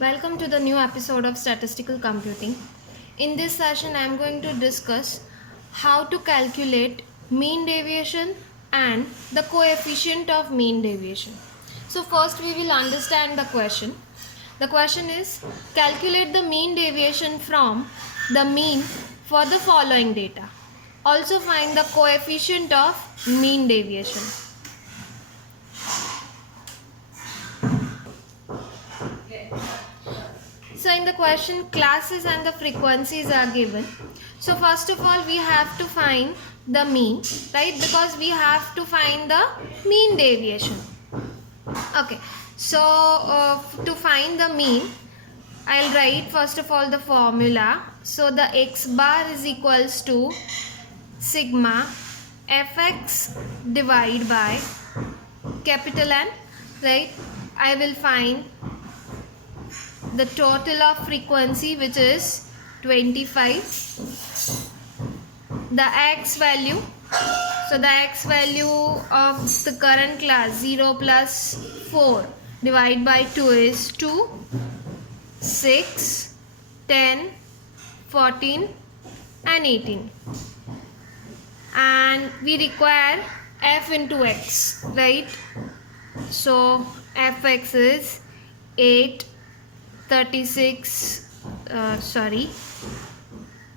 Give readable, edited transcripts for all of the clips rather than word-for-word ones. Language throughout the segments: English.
Welcome to the new episode of Statistical Computing. In this session, I am going to discuss how to calculate mean deviation and the coefficient of mean deviation. So first we will understand the question. The question is calculate the mean deviation from the mean for the following data. Also find the coefficient of mean deviation. So in the question, classes and the frequencies are given. So first of all, we have to find the mean, right? Because we have to find the mean deviation. Okay. So to find the mean, I'll write first of all the formula. So the x bar is equals to sigma fx divided by capital N, right? I will find the total of frequency, which is 25, the x value, so the x value of the current class 0 plus 4 divided by 2 is 2, 6, 10, 14 and 18, and we require f into x, right? So fx is 8, 36,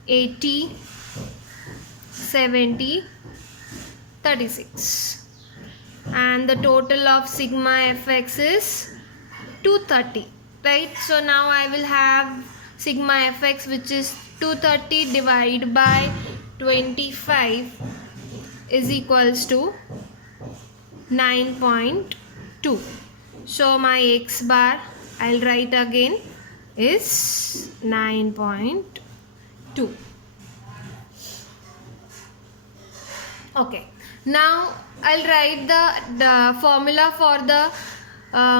80, 70, 36, and the total of sigma fx is 230, right? So now I will have sigma fx, which is 230 divided by 25 is equals to 9.2. So my x bar, I'll write again, is 9.2. Okay, now I'll write the formula for the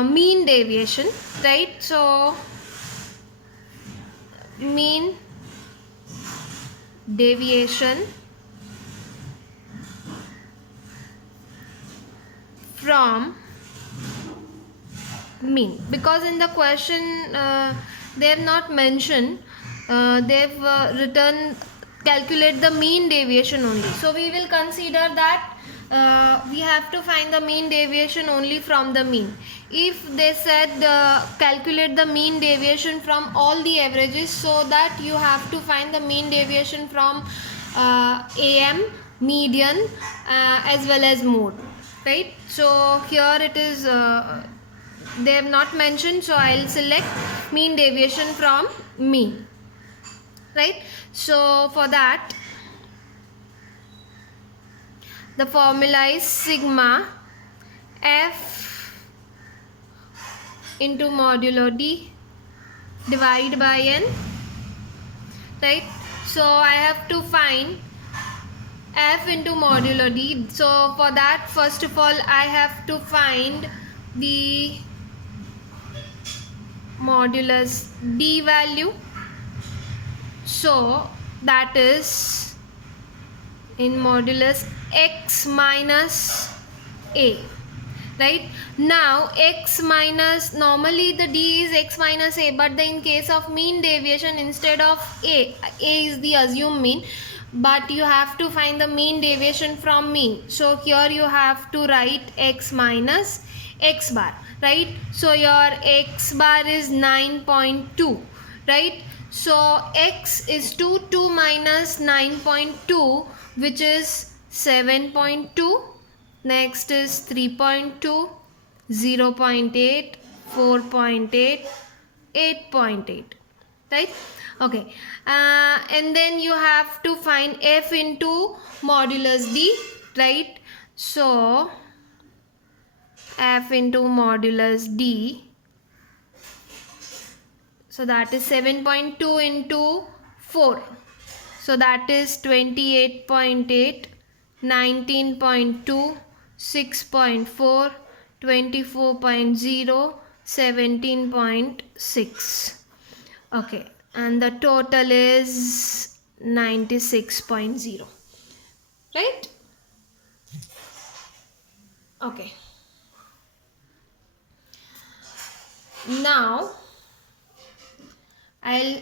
mean deviation, right? So mean deviation from mean, because in the question they have not mentioned, they've written calculate the mean deviation only. So we will consider that we have to find the mean deviation only from the mean. If they said calculate the mean deviation from all the averages, so that you have to find the mean deviation from AM, median as well as mode, right? So here it is they have not mentioned, so I'll select mean deviation from mean, right? So for that, the formula is sigma f into modulo d divided by n, right? So I have to find f into modulo d. So for that, first of all, I have to find the modulus d value. So that is in modulus x minus a, right? Now x minus, normally the d is x minus a, but in case of mean deviation, instead of a is the assumed mean, but you have to find the mean deviation from mean. So here you have to write x minus x bar, right? So your x bar is 9.2, right? So x is 2 minus 9.2, which is 7.2. Next is 3.2, 0.8, 4.8, 8.8, right? Okay, and then you have to find f into modulus d, right? So f into modulus d, so that is 7.2 into 4, so that is 28.8, 19.2, 6.4, 24.0, 17.6. Okay, and the total is 96.0, right? Okay. Now I'll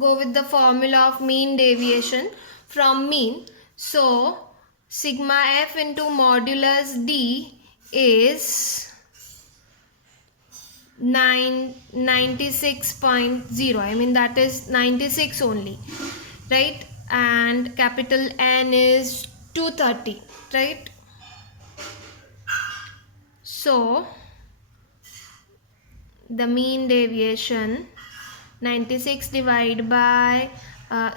go with the formula of mean deviation from mean. So sigma f into modulus d is 96.0. I mean that is 96 only, right? And capital N is 230, right? So the mean deviation 96 divided by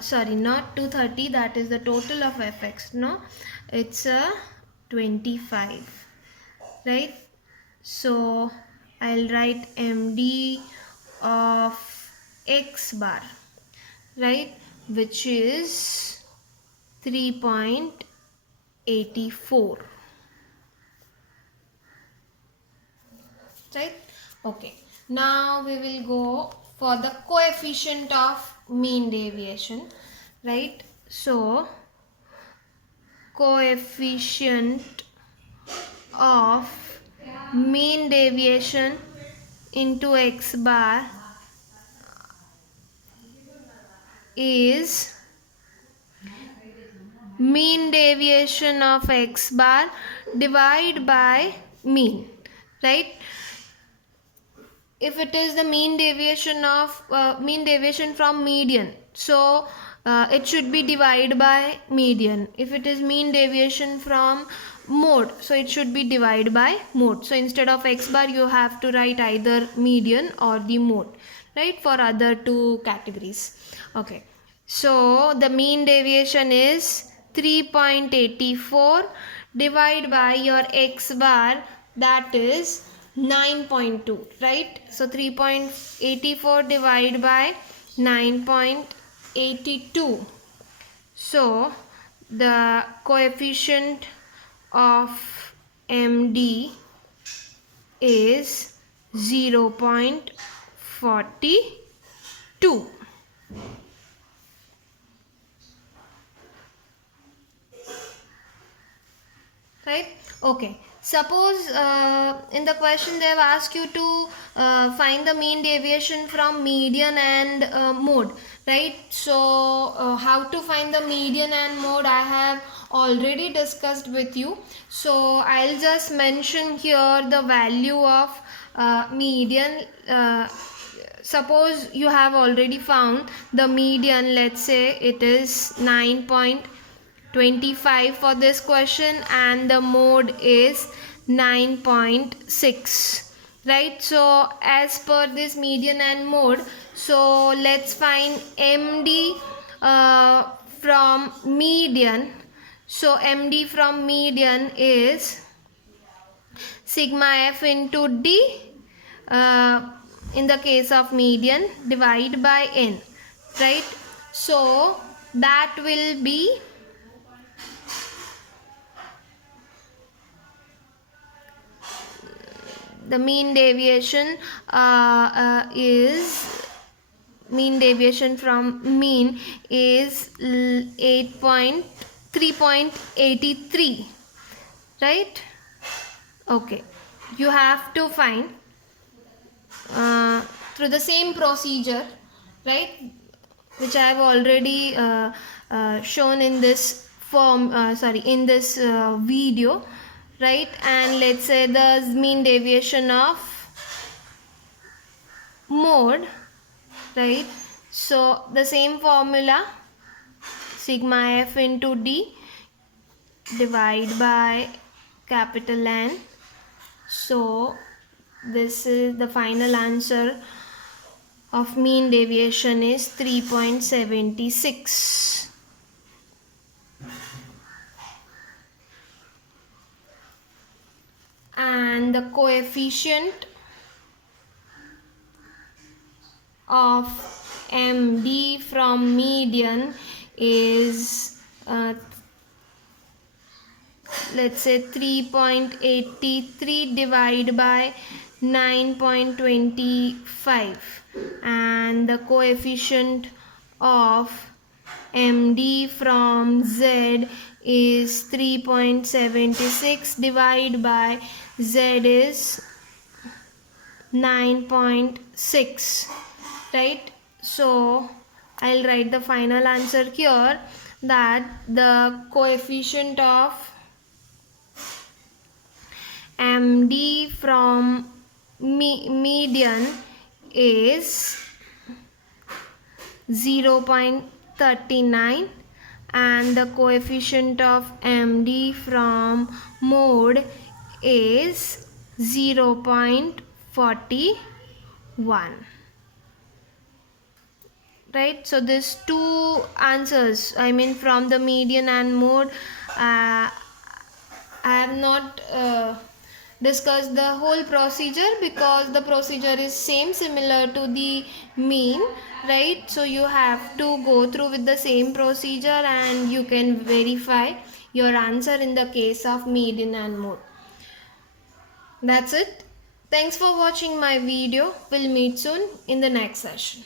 sorry, not 230, that is the total of fx, no, it's a 25, right? So I'll write md of x bar, right, which is 3.84, right? Okay, now we will go for the coefficient of mean deviation, right? So coefficient of mean deviation into x bar is mean deviation of x bar divided by mean, right? If it is the mean deviation of mean deviation from median, so it should be divided by median. If it is mean deviation from mode, so it should be divided by mode. So instead of x bar you have to write either median or the mode, right, for other two categories. Okay, so the mean deviation is 3.84 divided by your x bar, that is 9.2, right? So 3.84 divided by 9.82. So the coefficient of MD is 0.42. Right? Okay. Suppose in the question they have asked you to find the mean deviation from median and mode, right? So how to find the median and mode I have already discussed with you. So I'll just mention here the value of median. Suppose you have already found the median, let's say it is 9.25 for this question and the mode is 9.6, right? So as per this median and mode, so let's find MD from median. So MD from median is sigma f into d in the case of median divide by n, right? So that will be the mean deviation is mean deviation from mean is 3.83, right? Okay, you have to find through the same procedure, right, which I have already shown in this form, in this video, right? And let's say the mean deviation of mode, right? So the same formula, sigma f into d divide by capital N. So this is the final answer of mean deviation is 3.76. And the coefficient of MD from median is let's say 3.83 divided by 9.25, and the coefficient of MD from Z is 3.76 divided by Z is 9.6, right? So I'll write the final answer here, that the coefficient of MD from median is 0.39 and the coefficient of MD from mode is 0.41, right? So these two answers, I mean from the median and mode, I have not discussed the whole procedure because the procedure is similar to the mean, right? So you have to go through with the same procedure and you can verify your answer in the case of median and mode. That's it. Thanks for watching my video. We'll meet soon in the next session.